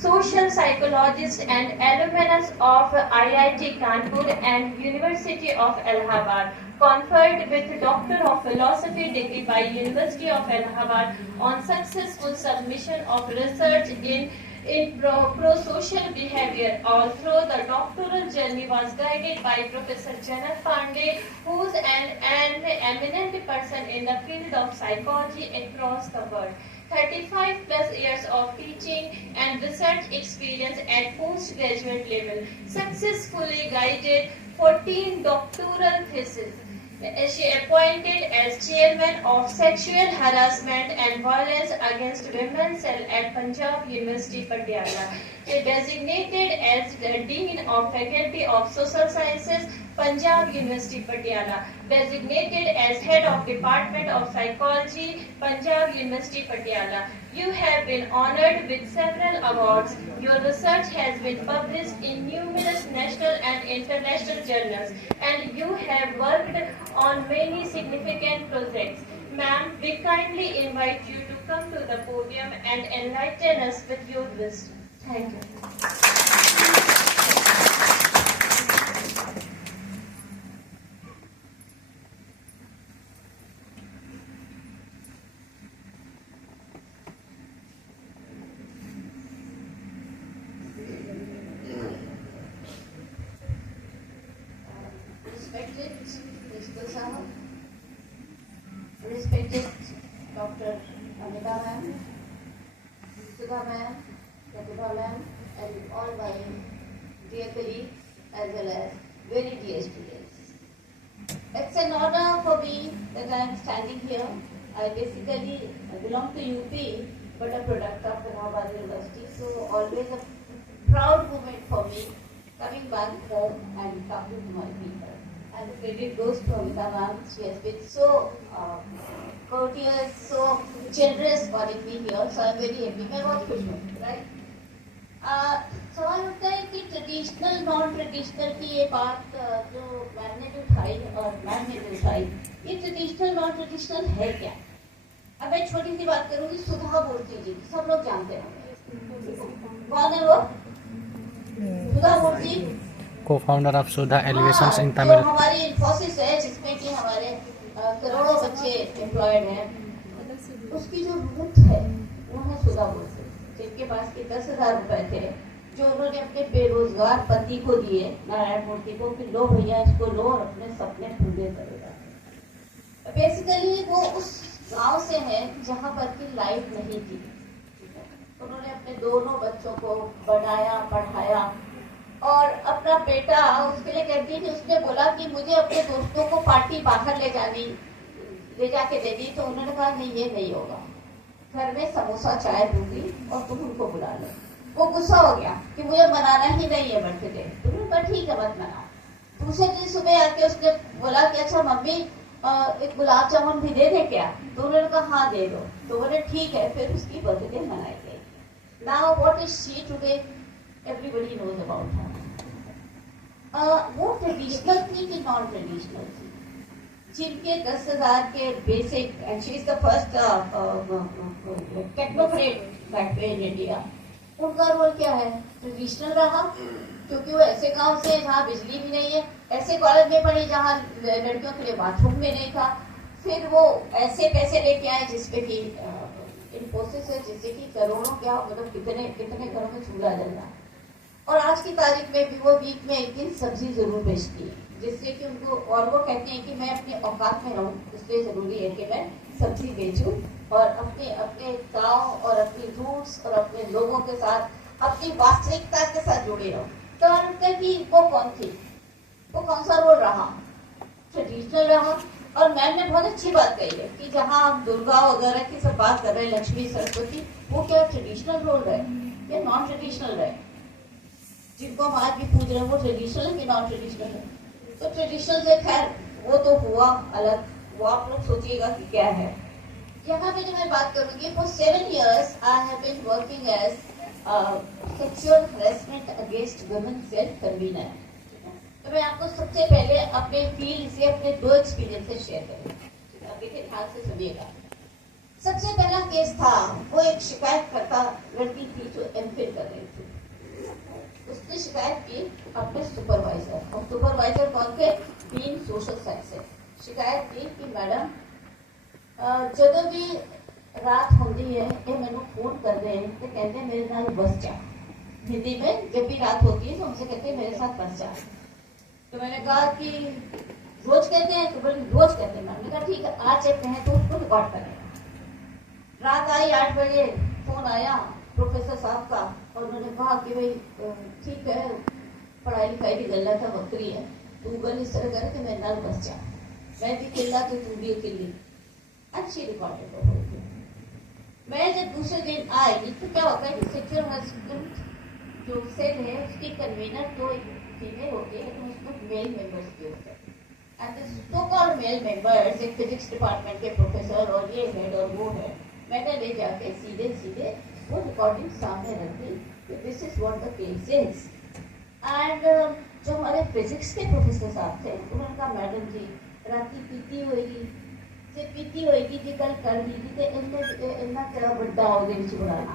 social psychologist and alumnus of IIT Kanpur and University of Allahabad, conferred with Doctor of Philosophy degree by University of Allahabad on successful submission of research in pro-social behavior. Although the doctoral journey was guided by Professor Janak Pandey, who is an eminent person in the field of psychology across the world. 35 plus years of teaching and research experience at postgraduate level, successfully guided 14 doctoral theses. She appointed as chairman of Sexual Harassment and Violence Against Women Cell at Punjab University, Patiala. She designated as the Dean of Faculty of Social Sciences, Punjab University, Patiala. Designated as Head of Department of Psychology, Punjab University, Patiala. You have been honored with several awards. Your research has been published in numerous national and international journals, and you have worked on many significant projects. Ma'am, we kindly invite you to come to the podium and enlighten us with your wisdom. Thank you. Respected Principal Sahab, respected Dr. Amita ma'am, Sudha ma'am, Pratibha ma'am, and all my dear colleagues as well as very dear students. It's an honor for me that I am standing here. I basically belong to UP, but a product of Allahabad University, so always a proud moment for me coming back home and talking to my people. And the credit goes to Amita ma'am. She has been so courteous, so generous calling me here. So I'm very happy. मैं बहुत खुश हूँ, right? सवाल उठता है कि traditional non traditional की ये बात जो मैम ने भी उठाई और मैम ने भी उठाई, ये ट्रेडिशनल नॉन ट्रेडिशनल है क्या? अब मैं छोटी सी बात करूँगी. सुधा मूर्ति जी, सब लोग जानते हैं कौन है वो? सुधा मूर्ति, co-founder of Sudha Elevations in Tamil. हमारी इन्फोसिस है जिसमें कि हमारे करोड़ों बच्चे एम्प्लॉयड हैं. उसकी जो रूट है वो है सुधा मूर्ति, जिनके पास के 10,000 रुपए थे जो उन्होंने अपने बेरोजगार पति को दिए, नारायण मूर्ति को, कि लो भैया इसको लो और अपने सपने पूरे करेगा. बेसिकली वो उस गांव से है जहाँ पर की लाइट नहीं थी. उन्होंने अपने दोनों बच्चों को बनाया, पढ़ाया और अपना बेटा उसके लिए कहती थी. उसने बोला कि मुझे अपने दोस्तों को पार्टी बाहर ले जाके देनी. तो उन्होंने कहा नहीं, ये नहीं होगा, घर में समोसा चाय दूंगी और तुम उनको बुला लो. वो गुस्सा हो गया कि मुझे मनाना ही नहीं है बर्थडे. तुमने कहा ठीक है, मत मनाओ. दूसरे दिन सुबह आके उसने बोला कि अच्छा मम्मी एक गुलाब जामुन भी दे दे क्या? तो उन्होंने कहा हाँ दे दो. तो बोले ठीक है. फिर उसकी बर्थडे मनाई गई. Now what is she today? Everybody knows about her. वो ट्रेडिशनल थी कि नॉन ट्रेडिशनल थी? जिनके 10,000 के basic, and she is the first technocrat that way in India. उनका रोल क्या है? ट्रेडिशनल रहा, क्योंकि वो ऐसे गांव से जहाँ बिजली भी नहीं है, ऐसे कॉलेज में पढ़ी जहाँ लड़कियों के लिए बाथरूम में नहीं था. फिर वो ऐसे पैसे लेके आए जिसपे कि इन्फोसिस है, जिससे कि करोड़ों क्या मतलब कितने घरों में चूल्हा जल रहा है. और आज की तारीख में भी वो वीक में एक दिन सब्जी जरूर बेचती है, जिससे कि उनको, और वो कहते हैं कि मैं अपने औकात में रहूं, इसलिए जरूरी है कि मैं सब्जी बेचूं और अपने गांव और अपनी रूट्स और अपने लोगों के साथ, अपनी वास्तविकता के साथ जुड़े रहूं. तो उनका कि वो कौन थी, वो कौन सा रोल रहा? ट्रेडिशनल रहा. और मैम ने बहुत अच्छी बात कही है कि जहाँ हम दुर्गा वगैरह की सब बात कर रहे हैं, लक्ष्मी सरस्वती, वो क्या ट्रेडिशनल रोल रहे या नॉन ट्रेडिशनल रहे? जिनको हम आज भी पूछ रहे हैं वो ट्रेडिशनल है कि नॉन ट्रेडिशनल है? तो ट्रेडिशनल से खैर वो तो हुआ अलग, वो आप लोग सोचिएगा कि क्या है. यहाँ पे जो मैं बात करूँगी, for 7 years I have been working as sexual harassment against women cell convener. तो मैं आपको सबसे पहले अपने फील्ड से अपने 2 एक्सपीरियंसेस शेयर करूँगी. आप देखिए, ध्यान से सुनिएगा. सबसे पहला केस था, वो एक शिकायतकर्ता लड़की थी जो एमफिल कर रही थी. एडवोकेट इन सोशल साइंसेस शिकायत की कि मैडम ਜਦੋਂ भी रात होती है ये मैंने फोन कर रहे हैं तो कहते हैं मेरे साथ बस जा। हिंदी में जब भी रात होती है तो उनसे कहते हैं मेरे साथ बस जा। तो मैंने कहा कि रोज कहते हैं, तो बोले रोज कहते हैं। मैंने कहा ठीक है आज जब कहें तो उसको रिकॉर्ड करें। रात आई 8 बजे फोन आया प्रोफेसर साहब का और उन्होंने कहा कि भाई ठीक है पढ़ाई लिखाई की गल्ला था बकरी है, तू गल इस तरह करे कि मेरे नाल बस जा, मैं भी किला तो तू भी अकेली। अच्छी रिकॉर्डेड हो गई। मैं जब दूसरे दिन आई तो क्या होता है कि सेक्सुअल हरासमेंट जो सेल है उसकी कन्वीनर तो फीमेल होती है लेकिन उसमें मेल मेंबर्स भी होते हैं। And so called male members एक फिजिक्स डिपार्टमेंट के प्रोफेसर और ये हेड और वो है, मैंने ले जाके सीधे सीधे वो रिकॉर्डिंग सामने रख दी कि this is what the case is. And जो हमारे फिजिक्स के प्रोफेसर साहब थे उन्होंने कहा मैडम जी राती पीती होएगी जे पीती होएगी जी गल कर दी ते इन्ना तेरा बड़ा ਉਹਦੇ ਵਿੱਚ बनाना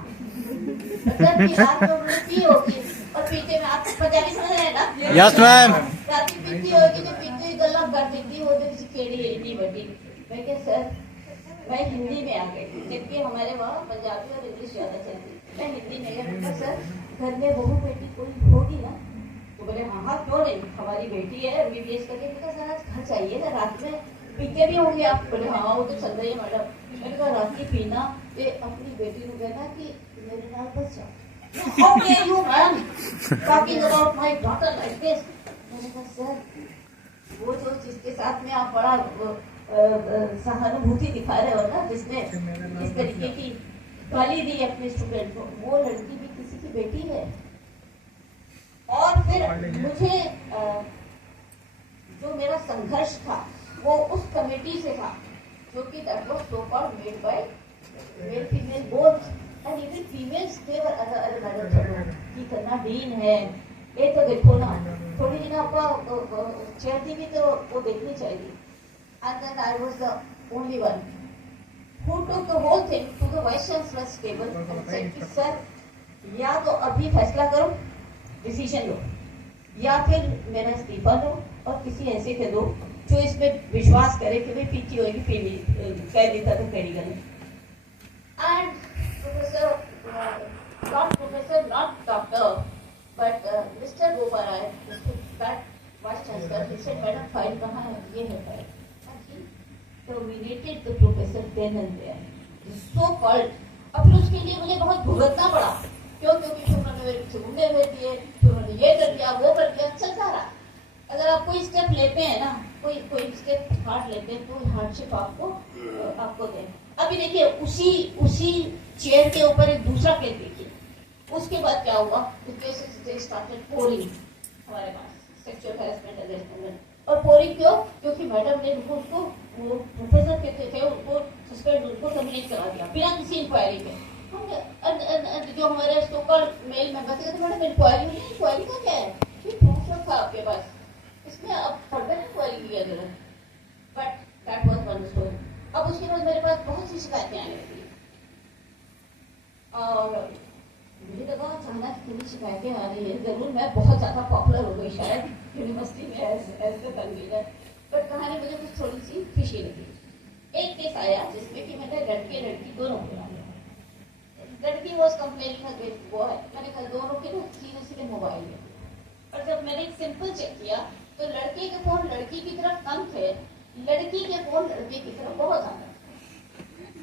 मतलब कि रात को उन्होंने पी होगी और पीते में आप पंजाबी समझ रहे हैं ना? Yes ma'am. राती पीती होगी जो पीती हुई गल्ला कर देती ਉਹਦੇ ਵਿੱਚ केड़ी इतनी बड़ी। मैं क्या सर मैं हिंदी में आ गई जबकि हमारे वहाँ पंजाबी और इंग्लिश ज्यादा चलती। मैं हिंदी में गया सर घर में बहू बेटी कोई होगी ना? तो बोले हाँ हाँ क्यों नहीं हमारी बेटी है MBBS करके। मैं सर आज घर चाहिए ना रात में पीते भी होंगे आप? बोले हाँ वो तो चल रही है मैडम। मैंने कहा रात की पीना ये अपनी बेटी को कहना कि मेरे नाल बस जाओ। How dare you man talking about my daughter like this? मैंने कहा सर वो जो जिसके साथ में आप बड़ा सहानुभूति दिखा रहे हो ना जिसने इस तरीके की गाली दी अपने स्टूडेंट को वो लड़की भी किसी की बेटी है। और फिर मुझे जो मेरा संघर्ष था वो उस कमेटी से था जो कि that was so called made by male female both and even females they were other madam की करना डीन है ये तो देखो ना थोड़ी दिन आपको चेयर थी भी तो वो देखनी चाहिए। And then I was the only one who took the whole thing to the vice chancellor's table and said कि सर या तो अभी फैसला करो डिसीजन लो या फिर मेरा इस्तीफा लो और किसी ऐसे के दो जो इसमें विश्वास करे कि भाई पीती होगी पीली कह देता तो करी गल। And professor not doctor but mister Goparai vice chancellor madam file कहाँ है? ये है file. terminated the professor then and there so called। अब फिर उसके लिए मुझे बहुत भुगतना पड़ा क्योंकि उन्होंने मेरे पीछे गुंडे भेज दिए उन्होंने ये कर दिया वो कर दिया चलता रहा। अगर आप कोई स्टेप लेते हैं ना कोई स्टेप हार्ड लेते हैं तो हार्डशिप आपको दें। अभी देखिए उसी चेयर के ऊपर एक दूसरा केस देखिए उसके बाद क्या हुआ स्टार्टेड पोलिंग हमारे पास सेक्सुअल हैरेसमेंट अगेंस्ट और पोलिंग क्यों? क्योंकि मैडम ने उसको वो प्रोफेसर कहते थे उनको सस्पेंड उनको टर्मिनेट करा दिया बिना किसी इंक्वायरी के। जो हमारे सोकल मेल मेंबर थे मैडम इंक्वायरी का क्या है? ये प्रूफ था आपके पास इसमें अब फर्दर इंक्वायरी की जरूरत। But that was one story. अब उसके बाद मेरे पास बहुत सी शिकायतें आने लगी और मुझे लगा अचानक पूरी शिकायतें आ रही है जरूर मैं बहुत ज्यादा पॉपुलर हो गई शायद यूनिवर्सिटी में एज द कन्वीनर। बट कहानी मुझे कुछ थोड़ी सी खुशी लगी। एक केस आया जिसमें कि मैंने लड़की दोनों को बुला लिया। लड़की वॉज कंप्लेनिंग अगेंस्ट बॉय। मैंने कहा दोनों के ना सीधे मोबाइल में और जब मैंने एक सिंपल चेक किया तो लड़के के फोन लड़की की तरफ कम थे लड़की के फोन लड़के की तरफ बहुत ज्यादा।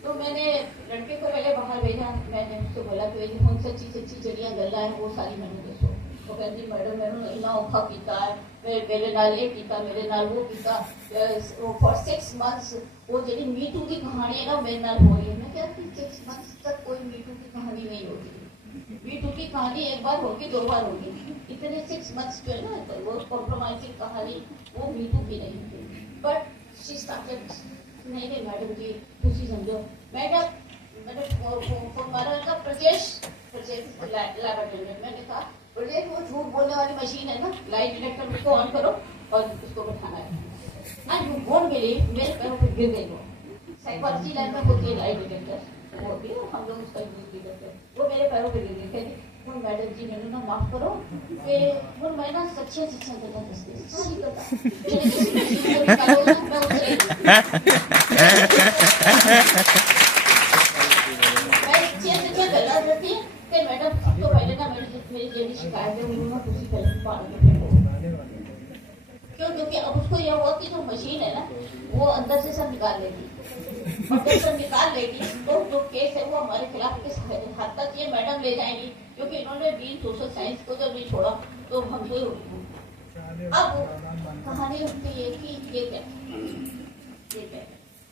तो मैंने लड़के को पहले बाहर भेजा। मैंने उससे बोला कि हम सच्ची जड़ियाँ गल्ला है वो सारी मैंने दसो। वो कहती मैडम मैंने इन्ना औखा किया है मेरे नाल ये किया मेरे नाल वो किया फॉर 6 months वो जी मीटू की कहानी है ना मेरे नाल हो रही है। मैं क्या 6 months तक कोई मीटू की कहानी नहीं होगी। मीटू की कहानी एक बार होगी 2 बार होगी इतने 6 months जो है ना तो वो कॉम्प्रोमाइजिंग कहानी वो मीटू की नहीं थी। बट शी स्टार्टेड नहीं मैडम जी तुसी समझो मैंने हमारा का प्रजेश लैबोरेटरी में मैंने कहा प्रजेश वो झूठ बोलने वाली मशीन है ना लाइट डिटेक्टर उसको ऑन करो और उसको बैठाना है। एंड यू वोंट बिलीव मेरे पैरों पे गिर गई वो साइकोलॉजी लैब में होती है लाइट डिटेक्टर वो होती है हम लोग उसका यूज भी करते हैं। वो मेरे पैरों पे गिर गई कहती तो मैडम जी मैंने ना माफ करो कि वो मैं ना सच्चे गला दसती सही गला मेरे किसी मशीन को निकालो ना मैं उसे मैं सच्चे गला दसती कि मैडम तो पहले ना मेरी जेडी शिकायत है वो ना उसी पहले पाल के फेंको क्योंकि अब उसको यह हुआ कि जो मशीन है ना वो अंदर से सब निकाल लेगी और जब सब निकाल लेगी तो जो केस है वो हमारे खिलाफ किस हद तक ये मैडम ले जाएंगी क्योंकि इन्होंने बीन सोशल साइंस को जब नहीं छोड़ा तो हम तो अब कहानी उनकी ये कि ये क्या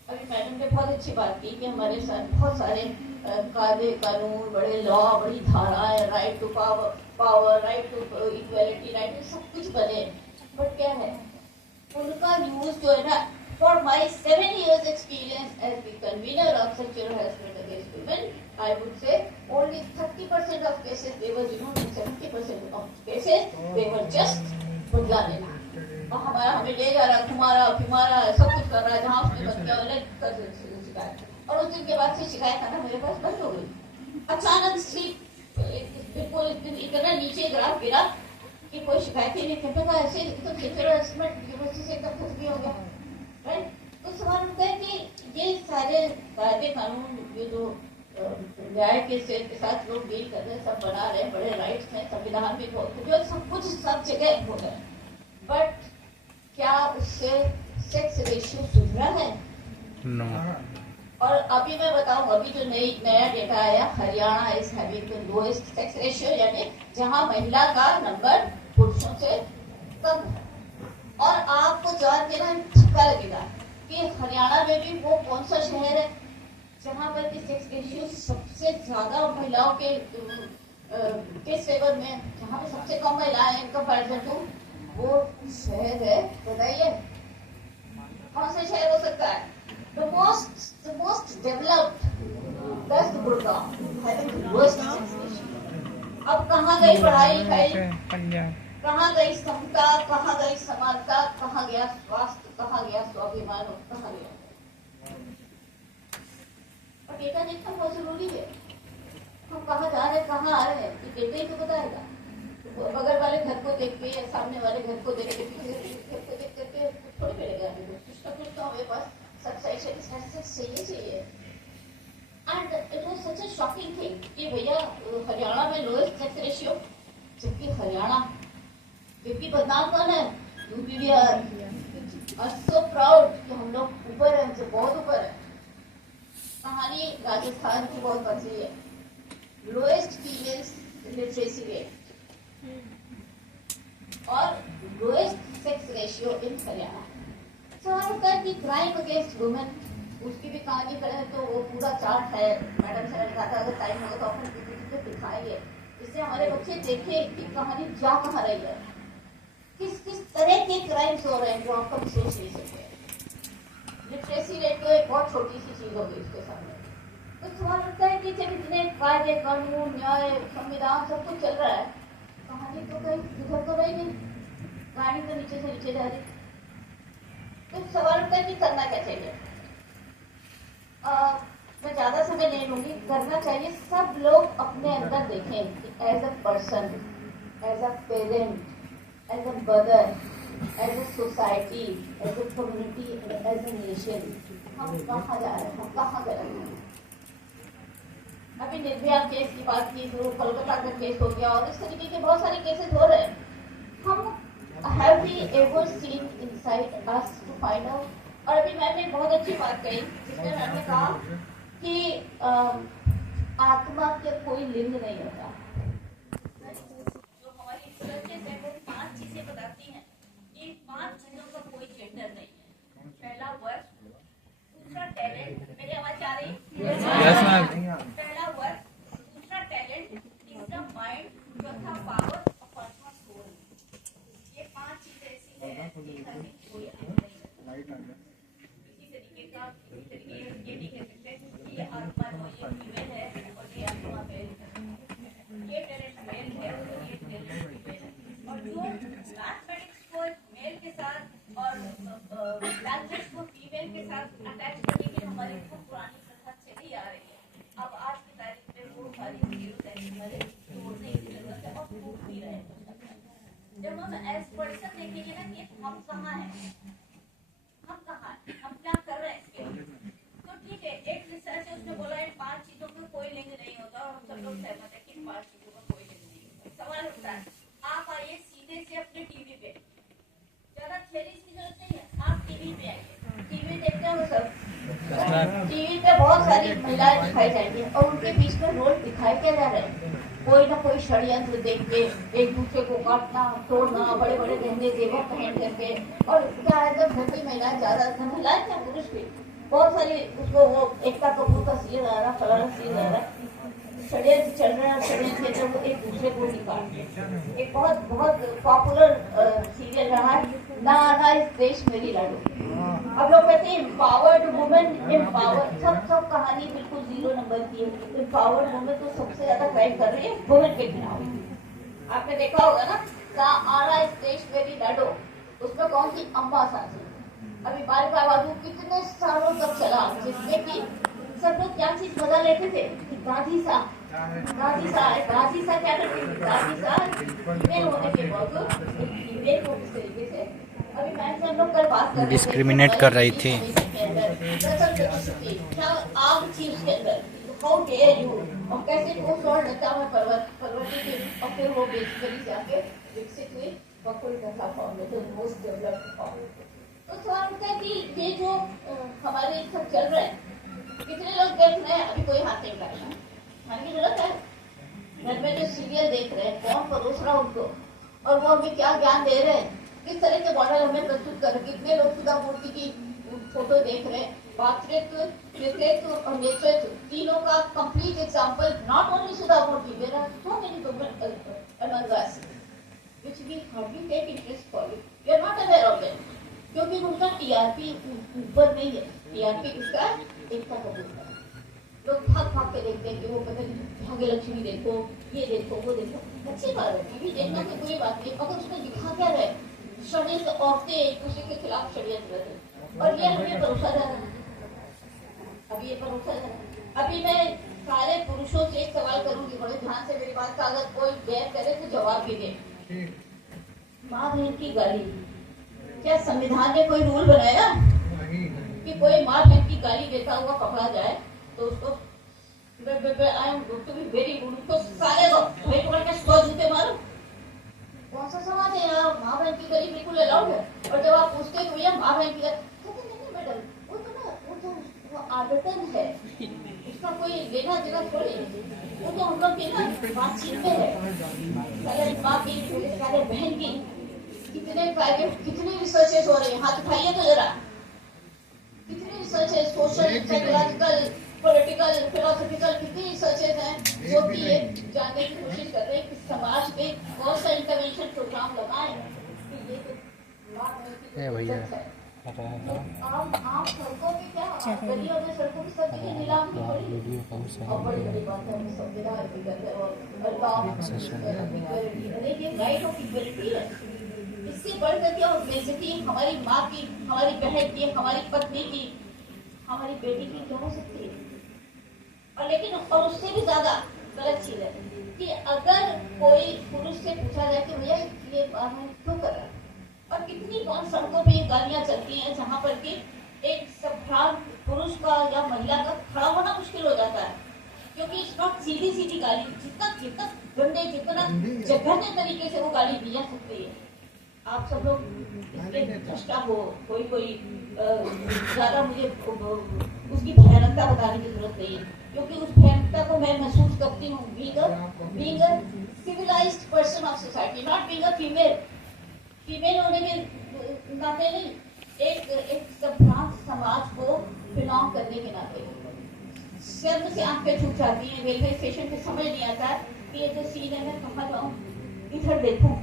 अभी मैडम ने बहुत अच्छी बात की कि हमारे साथ बहुत सारे कायदे कानून बड़े लॉ बड़ी धाराएं right to power right to equality right to सब कुछ बने बट क्या है उनका यूज जो है ना for my 7 years experience as the convener of sexual harassment against women, I would say only 30% of cases they were, 70% of cases they were just बदला लेना और हमारा हमें ले जा रहा तुम्हारा फिमारा सब कुछ कर रहा है जहाँ उसने बच्चा कर शिकायत और उस दिन के बाद से शिकायत आना मेरे पास बंद हो गई अचानक से बिल्कुल इतना नीचे ग्राफ गिरा कि कोई शिकायत ही नहीं करता था ऐसे तो सेक्सुअल हरासमेंट यूनिवर्सिटी से एकदम खत्म हो गया राइट तो सवाल उठता है कि ये सारे कायदे कानून ये जो न्याय के साथ लोग डील कर रहे हैं सब बना रहे हैं बड़े राइट्स हैं संविधान भी जो सब कुछ सब जगह हो रहा है बट क्या उससे सेक्स रेशियो सुधरा है No. और अभी मैं बताऊं अभी जो नया डेटा आया Haryana is having the lowest sex ratio यानी जहां महिला का नंबर पुरुषों से कम है और आपको जान के ना धक्का लगेगा कि हरियाणा में भी वो कौन सा शहर है जहाँ पर की सेक्स रेशियो सबसे ज्यादा महिलाओं के फेवर में जहाँ पे सबसे कम महिलाएं हैं कंपैरिजन टू वो शहर है बताइए कौन सा शहर हो सकता है the most developed West Gurgaon having the worst sex ratio अब कहाँ गई पढ़ाई लिखाई कहाँ गई समता कहाँ गई समानता कहाँ गया स्वास्थ्य कहाँ गया स्वाभिमान और कहाँ गया और डेटा देखना बहुत जरूरी है हम कहाँ जा रहे हैं कहाँ आ रहे हैं ये डेटा ही तो बताएगा तो बगल वाले घर को देख के या सामने वाले घर को देख के घर को देख करके थोड़ी मिलेगा कुछ ना कुछ तो हमें पास सच चाहिए and it was such a shocking thing कि भैया हरियाणा में लोएस्ट सेक्स रेशियो जबकि हरियाणा यूपी बदनाम कौन है यूपी बिहार आई सो प्राउड कि हम लोग ऊपर हैं हमसे बहुत ऊपर है कहानी राजस्थान की बहुत बची है लोएस्ट फीमेल लिटरेसी रेट और lowest sex ratio in Haryana सवाल होता है कि क्राइम अगेंस्ट वुमेन उसकी भी कहानी करें तो वो पूरा चार्ट है मैडम से कहा था अगर टाइम होगा तो अपन पीपीटी दिखाएंगे इससे हमारे बच्चे देखे कि कहानी जा कहाँ रही है किस किस तरह के क्राइम्स हो रहे हैं जो आप कभी सोच नहीं सकते लिटरेसी रेट तो एक बहुत छोटी सी चीज होगी इसके सामने तो सवाल होता है कि जब इतने कायदे कानून न्याय संविधान सब कुछ चल रहा है कहानी तो कहीं सुधर तो रही नहीं कहानी तो नीचे से नीचे जा रही तो सवाल उठता है कि करना क्या चाहिए मैं ज्यादा समय नहीं लूंगी करना चाहिए सब लोग अपने अंदर देखें कि as a person as a parent as a mother as a society as a community as a nation हम कहाँ जा रहे हैं हम कहाँ गए अभी निर्भया केस की बात की जो कोलकाता का केस हो गया और इस तरीके के बहुत सारे केसेस हो रहे हैं हम have we ever seen inside us to find out और अभी मैंने बहुत अच्छी बात कही जिसमें मैंने कहा कि आत्मा के कोई लिंग नहीं होता जो हमारी रिसर्चेस है वो 5 चीजें बताती हैं कि 5 चीजों का कोई जेंडर नहीं है पहला वर्ग दूसरा टैलेंट मेरी आवाज आ रही है पहला वर्ग दूसरा टैलेंट तीसरा माइंड चौथा पावर और पांचवा सोल ये 5 चीजें ऐसी हैं कि हर कोई इसी तरीके का इसी तरीके ये नहीं कह सकते कि ये आत्मा जो ये फीमेल है और ये आत्मा मेल है ये टैलेंट मेल है और ये टैलेंट फीमेल है और जो मैथमेटिक्स को मेल के साथ और लैंग्वेज को फीमेल के साथ अटैच करने की हमारी बहुत पुरानी प्रथा चली आ रही है अब आज की तारीख में वो हमारी जीरो हमारे तोड़ नहीं जब हम एक्सप्रेशन देखेंगे ना कि हम कहाँ हैं, हम कहाँ हैं, हम क्या कर रहे हैं इसके लिए, तो ठीक है। एक रिसर्च है उसने बोला इन 5 चीजों का कोई लिंक नहीं होता और हम सब लोग सहमत है कि इन 5 चीजों का कोई लिंक नहीं होता। सवाल उठता है, आप आइए सीधे से अपने टीवी पे, ज्यादा थ्योरी की जरूरत नहीं है, आप टीवी पे आइए, टीवी देखते हो सब, टीवी पे बहुत सारी महिलाएं दिखाई जाएंगी और उनके बीच में रोल दिखाई क्या जा रहे हैं, कोई ना कोई षड्यंत्र देख के एक दूसरे को काटना तोड़ना, बड़े बड़े गहने जेवर पहन करके। और क्या है, जब घर की महिलाएं ज्यादा महिलाएं क्या पुरुष भी बहुत सारी, उसको वो एकता कपूर का सीरियल आ रहा, फलाना सीरियल आ रहा, षड्यंत्र चल रहे हैं, षड्यंत्र के वो एक दूसरे को निकालते। एक बहुत बहुत पॉपुलर सीरियल रहा है ना आना इस देश मेरी लाडो। अब लोग कहते हैं एम्पावर्ड वुमेन, एम्पावर्ड, सब कहानी बिल्कुल 0 नंबर की है। एम्पावर्ड वुमेन तो सबसे ज्यादा क्राइम कर रही है वुमेन के खिलाफ। आपने देखा होगा ना, ना आना इस देश मेरी लाडो, उसमें कौन सी अम्मा साथी, अभी बालिका बाबू कितने सालों तक चला, जिसमें कि सब लोग क्या चीज मजा लेते थे, गांधी सा क्या करती थी, गांधी सा फीमेल होने के बावजूद फीमेल को किस तरीके से, अभी मैं सब लोग कल बात कर डिस्क्रिमिनेट कर रही थी। क्या आग थी उसके अंदर, हाउ डेयर यू, और कैसे वो सौर लता में परवती थी और फिर वो बेसिकली जाके विकसित हुई बकुल कथा फॉर्म, मोस्ट डेवलप्ड फॉर्म। तो सवाल उठता है कि ये जो हमारे सब चल रहे हैं, कितने लोग देख रहे हैं, अभी कोई हाथ नहीं उठाएगा, खाने की जरूरत है। घर में जो सीरियल देख रहे हैं, कौन परोस रहा उनको, और वो हमें क्या ज्ञान दे रहे हैं, किस तरह के मॉडल हमें प्रस्तुत कर रहे हैं। कितने लोग सुधा मूर्ति की फोटो देख रहे हैं, मातृत्व, पितृत्व और नेतृत्व तीनों का complete example, not only Sudha Murthy, there are so many women among us which we hardly take interest for it, we are not aware of them, क्योंकि उनका टीआरपी ऊपर नहीं है। टीआरपी किसका, एकता कपूर का। लोग भाग के देखते हैं कि वो कहते हैं भाग्य लक्ष्मी देखो, ये देखो, वो देखो, अच्छी बात है, टीवी देखना तो कोई बात नहीं, मगर उसमें दिखा क्या रहे, षड्यंत्र, औरतें एक दूसरे के खिलाफ षड्यंत्र है, और ये हमें परोसा जा रहा है। अभी ये परोसा जा रहा है। अभी मैं सारे पुरुषों से एक सवाल करूंगी, बड़े ध्यान से मेरी बात का अगर कोई गैर करे तो जवाब भी दे। माँ बहन की गाली, क्या संविधान ने कोई रूल बनाया कि कोई माँ बहन की गाली देता हुआ पकड़ा जाए तो उसको I am going to be very rude, उसको साले को भाई पकड़ के 100 जूते मारो? कौन सा समाज है यहाँ, माँ बहन की गाली बिल्कुल अलाउड है। और जब आप पूछते हैं भैया माँ बहन की गाली, कहते नहीं मैडम, वो तो ना वो आदतन है, उसका कोई लेना देना थोड़ी, वो तो हम लोग की ना बातचीत में है। साले माँ की, साले बहन की, कितने प्राइवेट, कितनी रिसर्चेस हो रही है, हाथ उठाइए तो जरा, कितनी researches, social, psychological, political, philosophical, कितनी रिसर्चेस हैं जो कि ये जानने की कोशिश कर रहे हैं कि समाज में कौन सा इंटरवेंशन प्रोग्राम लगाएं कि ये तो भैया तो आम सड़कों पे क्या, गलियों में सड़कों की सब जगह नीलामी हो रही है, और बड़ी बड़ी बात है संविधान की करते और लॉ इक्वलिटी, अरे ये राइट ऑफ इक्वलिटी है। इससे बढ़कर क्या, और बेइज्जती हमारी माँ की, हमारी बहन की, हमारी पत्नी की, हमारी बेटी की क्या हो सकती है? और लेकिन और उससे भी ज्यादा गलत चीज है कि अगर कोई पुरुष से पूछा जाए कि भैया ये बात है क्यों कर रहा है, और कितनी कौन सड़कों पे ये गालियां चलती हैं जहाँ पर कि एक सभ्रांत पुरुष का या महिला का खड़ा होना मुश्किल हो जाता है, क्योंकि इस वक्त सीधी सीधी गाली, जितना गंदे, जितना जघन्य तरीके से वो गाली दी जा सकती है। आप सब लोग इसके दृष्टा हो, कोई ज्यादा मुझे उसकी भयानकता बताने की जरूरत नहीं है, क्योंकि उस भयानकता को मैं महसूस करती हूँ being a civilised person of society, not being a female होने के नाते नहीं, एक सभ्रांत समाज को बिलोंग करने के नाते शर्म से आंखें छूट जाती हैं। रेलवे स्टेशन पे समझ नहीं आता कि ये जो सीन है मैं कहाँ जाऊँ, इधर देखूं,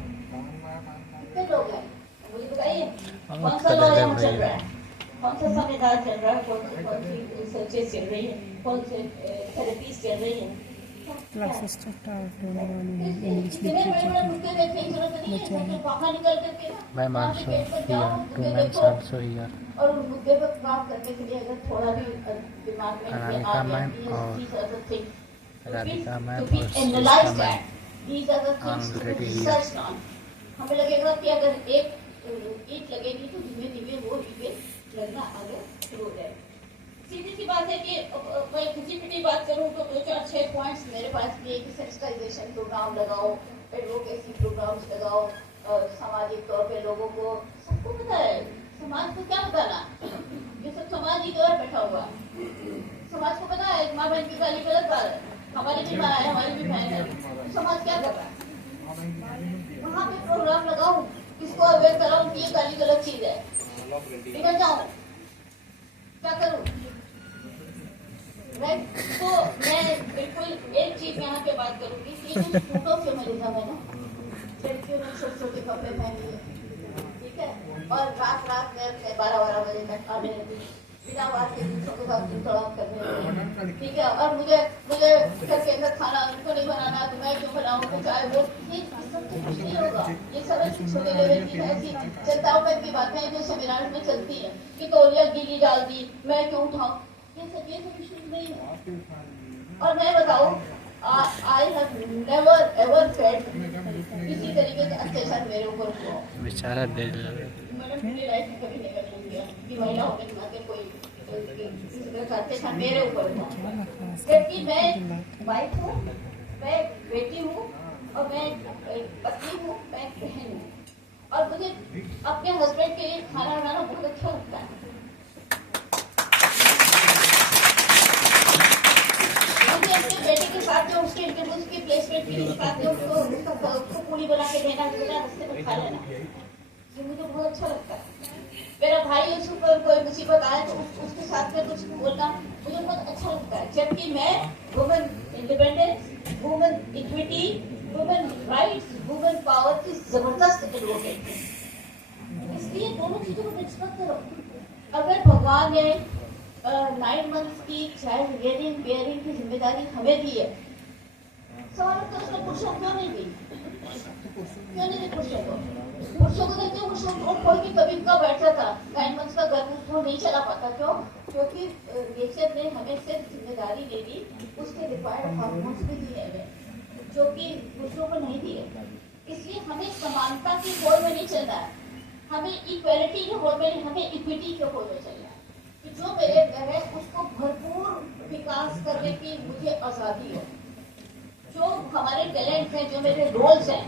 कितने लोग हैं मुझे बताइए, कौन सा लॉ यहाँ चल रहा है, कौन सा संविधान चल रहा है, कौन सी रिसर्चेस चल रही है, कौन से थेरेपीज चल रही है, क्लासेस स्टार्ट होने वाली है इंग्लिश कितने बड़े मुद्दे देखे, जरूरत नहीं है कि बाहर निकल करके ना ma'am also here, 2 ma'am's also here, और उस मुद्दे पर काम करने के लिए अगर थोड़ा भी दिमाग में अनामिका मैम और राधिका मैम और these are the things to be researched on, हमें लगेगा कि अगर एक ईंट लगेगी तो धीमे धीमे वो ईंटें लगना आगे शुरू हो जाएगा। सीधी सी बात है कि मैं खिंची पिटी बात करूं तो 2 4 6 पॉइंट्स मेरे पास भी है कि सेंसिटाइजेशन प्रोग्राम लगाओ, एडवोकेसी प्रोग्राम्स लगाओ, सामाजिक तौर पे लोगों को, सबको पता है समाज को क्या बताना, ये सब समाज ही घर बैठा हुआ है। समाज को पता है माँ बहन की गाली गलत बात है, हमारी भी माँ है, हमारी भी बहन है, तो समाज क्या कर रहा है? वहाँ पे प्रोग्राम लगाओ, किसको अवेयर कराऊं कि ये गाली गलत चीज है, निकल जाऊं, क्या करूं? राइट, तो मैं बिल्कुल एक चीज यहाँ पे बात करूंगी कि जो फोटो फेमिनिज्म है ना, लड़कियों ने छोटे छोटे कपड़े पहन लिए, ठीक है, और रात रात में अपने 12 बजे तक आने लगी, बिना बात के दूसरों के साथ तड़ाम करने लगी, ठीक है, और मुझे घर के अंदर खाना उनको नहीं बनाना तो मैं क्यों बनाऊं, तो चाहे वो, ये सब तो कुछ नहीं होगा। ये सब ऐसी छोटे लेवल की ऐसी चिंताओं पर की बातें हैं जो सेमिनार में चलती है कि तौलिया गीली डाल दी, मैं क्यों उठाऊं, ये सब इश्यूज नहीं है। और मैं बताऊं, I have never ever felt किसी तरीके का अत्याचार मेरे ऊपर हुआ, बेचारा दिल मैंने पूरी लाइफ में कभी नहीं किया कि महिला होने के नाते कोई किसी तरह का अत्याचार मेरे ऊपर हुआ, जबकि मैं वाइफ हूँ, मैं बेटी हूँ, और मैं पत्नी हूँ, मैं बहन हूँ, और मुझे अपने हस्बैंड के लिए खाना बनाना बहुत अच्छा लगता है। मुझे अपने बेटे के साथ जो उसके इंटरव्यूज की प्लेसमेंट के लिए सिखाते हो उसको पूरी बना के देना, बेटा रास्ते में खा लेना, ये मुझे बहुत अच्छा लगता है। मेरा भाई उसके ऊपर कोई मुसीबत आए तो उसके साथ में कुछ बोलना मुझे बहुत अच्छा लगता है, जबकि मैं women independence, women equity, women rights, women power की जबरदस्त एडवोकेट हूँ। इसलिए दोनों चीजों को मिक्स मत करो। अगर भगवान ने 9 मंथ्स की चाइल्ड रियरिंग बेयरिंग की जिम्मेदारी हमें दी है, सवाल तो उसने पुरुषों को क्यों नहीं दी, क्यों नहीं दी पुरुषों को? पुरुषों को देखते हो, पुरुषों को खोल के कभी का बैठा था, 9 मंथ्स का गर्भ वो नहीं चला पाता, क्यों? क्योंकि नेचर ने हमें सिर्फ जिम्मेदारी दे दी, उसके रिक्वायर्ड हार्मोन्स भी दिए हैं जो कि पुरुषों को नहीं दिए। इसलिए हमें समानता की होड़ में नहीं चलना है, हमें इक्वालिटी के होड़ में, हमें इक्विटी के होड़ में चलना है कि जो मेरे अंदर है उसको भरपूर विकास करने की मुझे आजादी हो। जो हमारे टैलेंट हैं, जो मेरे रोल्स हैं,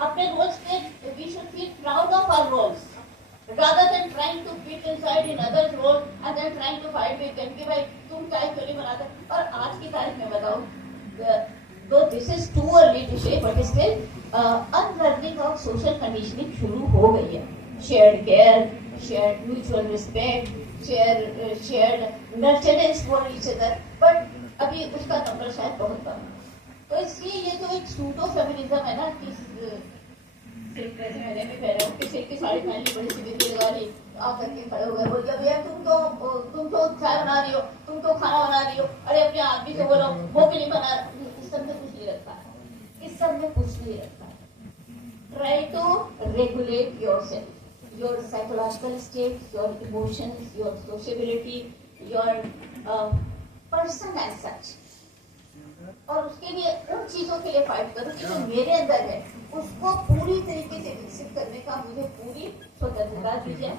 अपने रोल्स पे we should feel proud of our roles rather than trying to fit inside in others role and then trying to fight with them कि भाई तुम चाय क्यों नहीं बनाते। और आज की तारीख में बताओ, though this is too early to say but still unlearning of social conditioning शुरू हो गई है। shared care, shared mutual respect, shared nurturance for each other, but अभी उसका नंबर शायद बहुत कम है। तो इसलिए ये जो एक सूटो फेमिनिज्म है ना कि सिर्फ ऐसे मैंने भी पहना हूँ, सिर की साड़ी पहन ली, बड़ी सी बिंदी लगा ली, आकर के खड़े हो गए, बोल दिया भैया तुम तो चाय बना रही हो, तुम तो खाना बना रही हो, अरे अपने आदमी से बोलो वो भी नहीं बना, इस सब में कुछ नहीं रखता है, इस सब में कुछ नहीं रखता है। Try to regulate yourself, your psychological state, your emotions, your sociability, your person as such, और उसके लिए उन चीजों के लिए फाइट करो कि जो मेरे अंदर है उसको पूरी तरीके से विकसित करने का मुझे पूरी स्वतंत्रता दी जाए,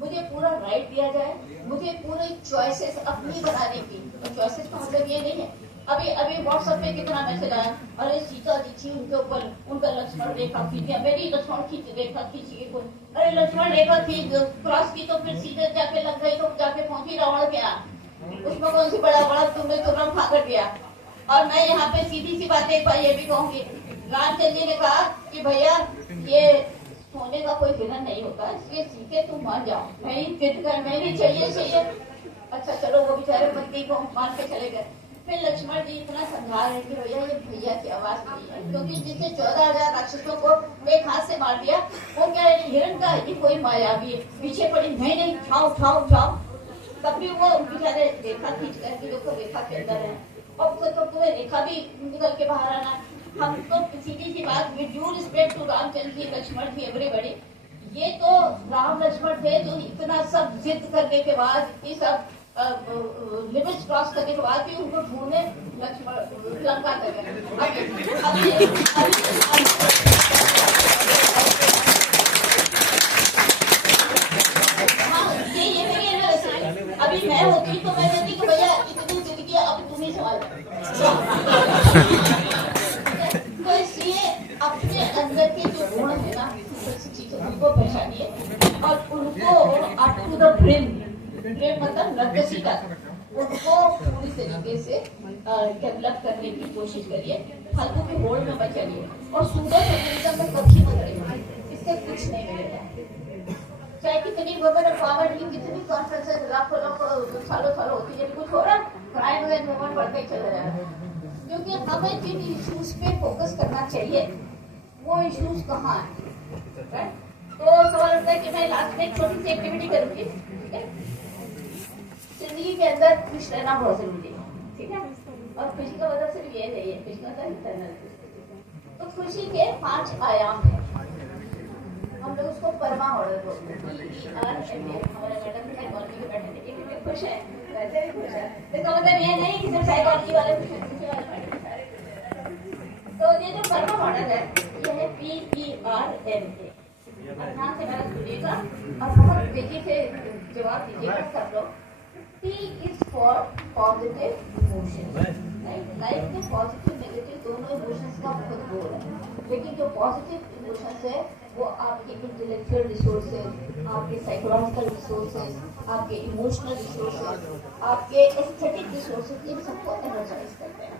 मुझे पूरा राइट दिया जाए, मुझे पूरी चॉइसेस अपनी बनाने की। और चॉइसेस का मतलब ये नहीं है, अभी व्हाट्सएप पे कितना मैसेज आया, अरे सीता जी थी उनके ऊपर उनका लक्ष्मण रेखा खींची, मेरी लक्ष्मण रेखा खींची कोई, अरे लक्ष्मण रेखा थी क्रॉस की तो फिर सीधे जाके लग गई तो जाके पहुंची रावण के यहाँ, उसमें कौन सी बड़ा तुमने तुरंत खा कर दिया। और मैं यहाँ पे सीधी सी बात एक बार ये भी कहूंगी, रामचंद्र जी ने कहा कि भैया ये सोने का कोई हिरन नहीं होता, इसलिए सीखे तुम मान जाओ, मैं ही जिद कर, मैं ही चाहिए। अच्छा चलो वो बेचारे पति को मान के चले गए। फिर लक्ष्मण जी इतना समझा रहे कि भैया ये भैया की आवाज नहीं है, क्योंकि जिसने 14,000 राक्षसों को एक हाथ से मार दिया वो क्या है, हिरण का ये कोई मायावी है, पीछे पड़ी नहीं उठाओ। तब भी वो बेचारे रेखा खींच कर के देखो रेखा के अंदर है, और तो तुम्हें रेखा भी निकल के बाहर आना। हम तो सीधी सी बात, with due respect to Ramchandra ji, Lakshman ji, everybody, ये तो राम लक्ष्मण थे जो इतना सब जिद करने के बाद, ये सब लिमिट्स क्रॉस करने के बाद भी उनको ढूंढने लक्ष्मण लंका तक गए। अंदर के जो गुण है ना, चीजें उनको पहचानिए और उनको up to the brim, brim मतलब नक्कशी तक, उनको पूरी तरीके से डेवलप करने की कोशिश करिए। फालतू के होड़ में मत जाइए और सूडो फेमिनिज्म में कभी मत रहिए, इससे कुछ नहीं मिलेगा। चाहे कितनी वुमेन एम्पावरमेंट की कितनी कॉन्फ्रेंसेस लाखों सालों होती है, कुछ हो रहा क्राइम अगेंस्ट वुमेन बढ़ता ही चला जा रहा है। क्योंकि हमें जिन इश्यूज पे फोकस करना चाहिए वो इश्यूज कहाँ है। तो सवाल उठता है कि मैं लास्ट में एक छोटी सी एक्टिविटी करूंगी, ठीक है। जिंदगी के अंदर खुश रहना बहुत जरूरी है, ठीक है। और खुशी का मतलब सिर्फ ये नहीं है, खुशी का मतलब इंटरनल। तो खुशी के 5 आयाम है, हम लोग उसको परमा मॉडल बोलते हैं। हमारे मैडम साइकोलॉजी के बैठे थे, कितने खुश है, वैसे भी खुश है। इसका मतलब ये नहीं कि सिर्फ साइकोलॉजी वाले खुश हैं, खुशी वाले बैठे सारे खुश हैं। तो ये जो परमा मॉडल है ये है PERMA। ध्यान से मेरा सुनिएगा और बहुत तेजी से जवाब दीजिएगा सब लोग। P is for positive emotions, life में पॉजिटिव नेगेटिव दोनों इमोशंस का बहुत रोल है। लेकिन जो पॉजिटिव इमोशंस है वो आपके इंटेलेक्चुअल रिसोर्सेज, आपके साइकोलॉजिकल रिसोर्सेज, आपके इमोशनल रिसोर्सेज, आपके एस्थेटिक रिसोर्सेज, इन सबको एनर्जाइज करते हैं।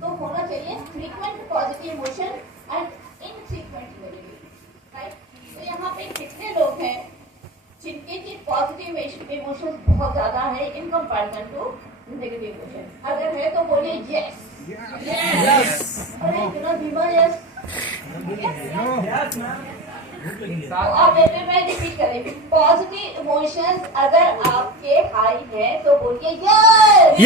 तो होना चाहिए frequent positive emotion and infrequent negative, right. तो यहाँ पे कितने लोग हैं जिनके की पॉजिटिव इमोशंस बहुत ज्यादा है in comparison to negative emotion? अगर है तो बोलिए यस। अरे बिना बीमा यस। तो आप मैं रिपीट करेंगे, पॉजिटिव इमोशंस अगर आपके हाई है तो बोलिए यस।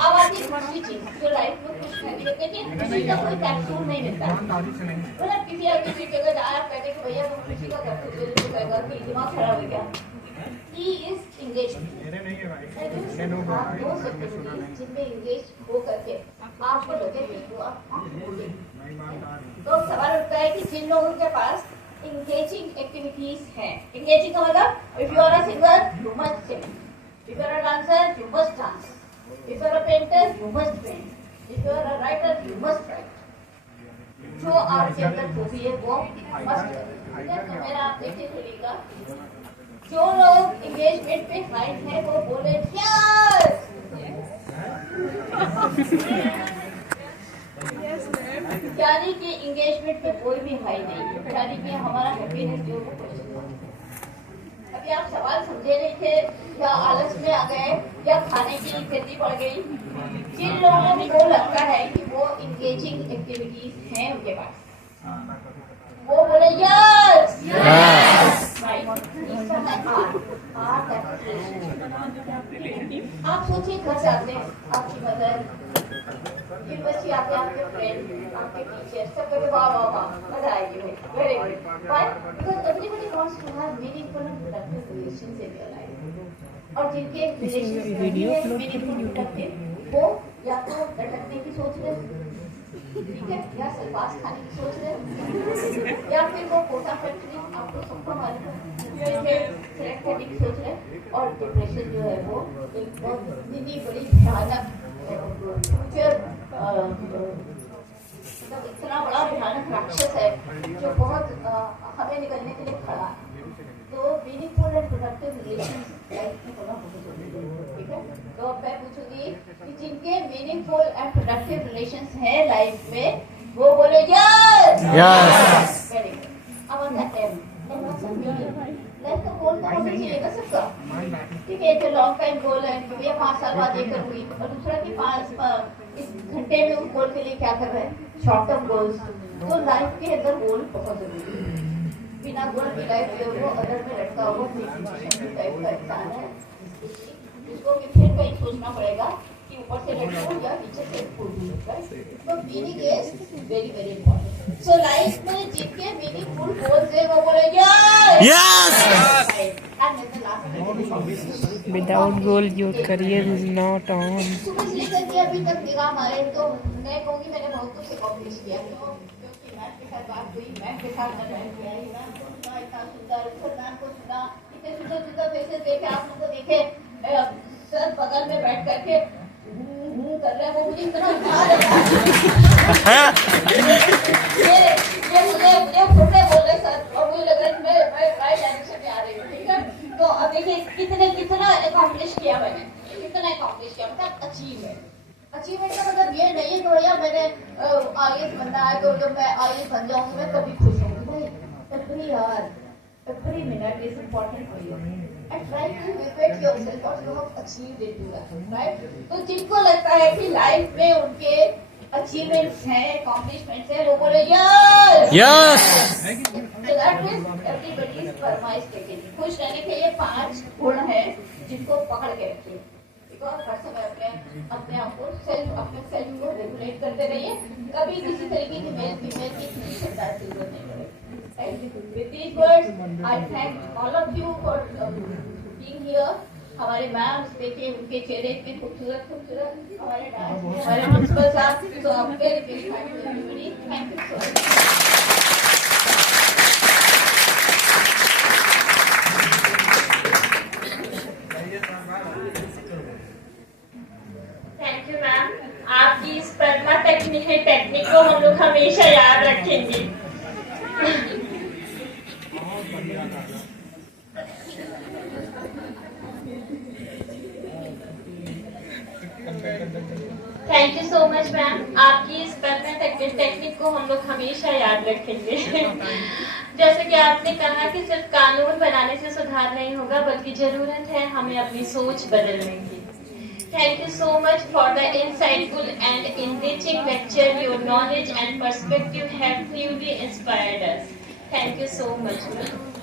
अब आती है दूसरी चीज जो लाइफ में खुश रहने की, लेकिन खुशी का कोई कैप्सूल नहीं मिलता। मतलब किसी और किसी जगह जाए आप कहते कि भैया तुम खुशी का कैप्सूल दे दो, कहेगा कि दिमाग खराब हो गया। ही इज इंगेज्ड, आप दो एक्टिविटीज जिनमें इंगेज हो करके आपको लगे कि आप बोले। तो सवाल उठता है कि जिन लोगों के पास इंगेजिंग एक्टिविटीज हैं, इंगेजिंग का मतलब if you are a singer you must sing, if you are a dancer you must dance, if you are a painter you must paint, if you are a writer you must write। जो आपके अंदर खूबी है वो must है। तो मेरा आप देखिए सुनिएगा, जो लोग एंगेजमेंट पे हाई है वो बोले यस। यानी कि एंगेजमेंट पे कोई भी हाई नहीं है, यानी कि हमारा हैप्पीनेस जो वो अभी आप सवाल समझे नहीं थे या आलस में आ गए या खाने की जल्दी पड़ गई। जिन लोगों को लगता है कि वो इंगेजिंग एक्टिविटीज हैं उनके पास, वो बोले यस। आप सोचिए घर जाते हैं, आपकी मदर, यूनिवर्सिटी आते आपके फ्रेंड, आपके टीचर, सब कहते वाह वाह वाह मजा आएगी, very good. Why? Because everybody wants to have meaningful and productive relations in their life. और जिनके रिलेशंस वीडियो मीनिंगफुल प्रोडक्टिव वो या तो लटकने की सोच रहे, ठीक है, या सलवास खाने की सोच रहे, या फिर वो कोटा फैक्ट्री, आपको सबको मालूम है, सेलेक्ट करने की सोच रहे। और डिप्रेशन जो है वो एक बहुत बड़ी भयानक फ्यूचर, इतना बड़ा भयानक राक्षस है जो बहुत हमें निकलने के लिए खड़ा है। तो meaningful and productive relations life में होना बहुत जरूरी है, ठीक है। तो अब मैं पूछूंगी कि जिनके मीनिंगफुल एंड प्रोडक्टिव रिलेशंस है लाइफ में वो बोले यस। Very good. अब आता है लाइफ का गोल तो होना चाहिए ना सबका, ठीक है। जो लॉन्ग टाइम गोल है कि भैया 5 साल बाद ये करूंगी, और दूसरा कि इस घंटे में उस गोल के लिए क्या कर रहे हैं, शॉर्ट टर्म गोल्स। तो लाइफ के अंदर गोल बहुत जरूरी है। बिना गोल की लाइफ जो वो अगर में लटका हुआ टाइप का इंसान है, उसको फिर कहीं सोचना पड़ेगा कि ऊपर से लटकूं या नीचे से कूदूं। तो meaning is very very important. So life में जिनके मीनिंगफुल गोल्स है वो बोले Without goal, your career is not on. सुबह से लेकर के अभी तक निगाह मारे तो मैं कहूँगी मैंने बहुत कुछ अकॉम्प्लिश किया। क्योंकि मैम के साथ बात हुई, मैम के साथ मैंने इतना सुंदर फरमान को सुना, इतने सुंदर सुंदर फेसेस देखे, आप लोगों को देखे, सर बगल में बैठ करके कर रहे हैं, वो मुझे इतना ये फुटे बोले सर, और मुझे लग रहा है कि मैं राइट डायरेक्शन में आ रही हूँ, ठीक है। तो अब देखिए कितना अकॉम्प्लिश किया मैंने, कितना अकॉम्प्लिश किया, मतलब अचीवमेंट का मतलब ये नहीं है कि भैया मैंने आईएएस बनना है तो जब मैं आईएएस बन जाऊंगी मैं कभी खुश होंगी। भाई every hour, every minute is important for you. And try to evaluate yourself what you have achieved in your life, right? तो जिनको लगता है कि लाइफ में उनके अचीवमेंट्स हैं, accomplishments हैं, वो बोले yes. Yes. So that means everybody's फरमाइश taking. खुश रहने के ये 5 गुण हैं जिनको पकड़ के रखिए। हर समय अपने आप को अपने सेल्फ को रेगुलेट करते रहिए, कभी किसी तरीके की मेल फीमेल की जरूरत नहीं पड़े। With these words, I thank all of you for being here. हमारे मैम देखिए उनके चेहरे इतने खूबसूरत हमारे प्रिंसिपल साहब, so very big thank you everybody. Thank you so much. Thank you ma'am, आपकी इस परमा टेक्निक को हम लोग हमेशा याद रखेंगे। Thank you so much ma'am, आपकी इस परमा टेक्निक को हम लोग हमेशा याद रखेंगे। जैसे कि आपने कहा कि सिर्फ कानून बनाने से सुधार नहीं होगा, बल्कि जरूरत है हमें अपनी सोच बदलने की। Thank you so much for the insightful and enriching lecture. Your knowledge and perspective have truly inspired us. Thank you so much, ma'am.